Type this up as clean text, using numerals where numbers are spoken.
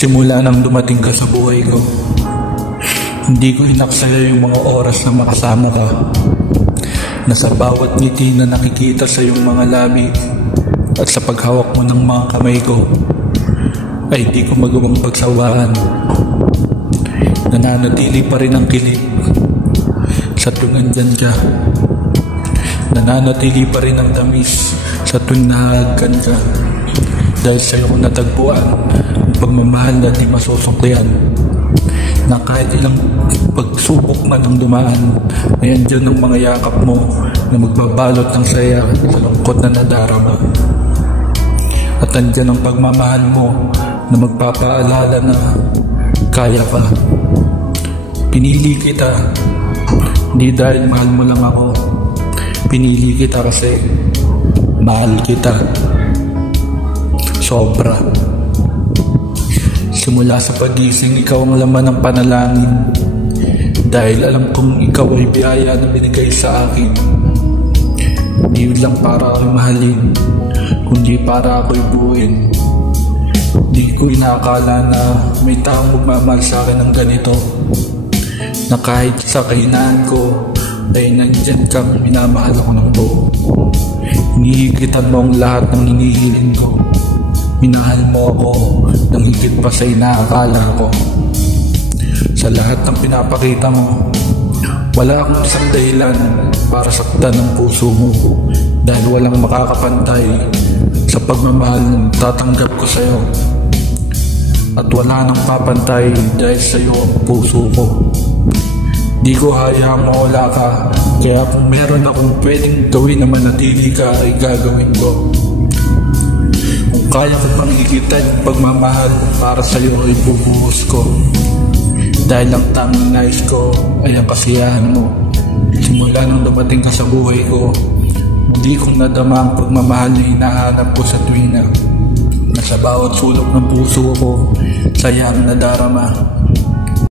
Simula nang dumating ka sa buhay ko, hindi ko inaksaya yung mga oras na makasama ka, na sa bawat ngiti na nakikita sa iyong mga labi at sa paghawak mo ng mga kamay ko ay di ko magawang pagsawaan. Nananatili pa rin ang kilig sa tuwing nandyan ka. Nananatili pa rin ang tamis sa tuwing nahagkan ka. Dahil sa'yo ko natagpuan ang pagmamahal na di masusuklian, na kahit ilang pagsubok man ang dumaan, ay andyan ang mga yakap mo na magbabalot ng saya sa lungkot na nadarama. At andyan ang pagmamahal mo na magpapaalala na kaya ka. Pinili kita, hindi dahil mahal mo lang ako. Pinili kita kasi mahal kita. Sobra. Simula sa pagising, ikaw ang laman ng panalangin. Dahil alam kong ikaw ay biyaya na binigay sa akin. Hindi lang para ako'y mahalin, kundi para ako'y buuin. Di ko inaakala na may taong magmamahal sa akin ng ganito, na kahit sa kahinaan ko ay nandyan kang minamahal ako ng buo. Hinihigitan mo ang lahat ng hinihiling ko. Minahal mo ako ng higit pa sa inaakala ko. Sa lahat ng pinapakita mo, wala akong isang dahilan para saktan ang puso mo, dahil walang makakapantay sa pagmamahal na tatanggap ko sa'yo. At wala nang papantay dahil sa'yo ang puso ko. Di ko hayaang mawala ka, kaya kung meron akong pwedeng gawin na manatili ka ay gagawin ko. Kung kaya ko pang ikitan yung pagmamahal para sa'yo ay bubuhos ko, dahil ang tanging nais ko ay ang kasiyahan mo. Simula nang dumating ka sa buhay ko, hindi ko nadama ang pagmamahal na hinahanap ko sa tuwina, na sa bawat sulok ng puso ko saya ang nadarama.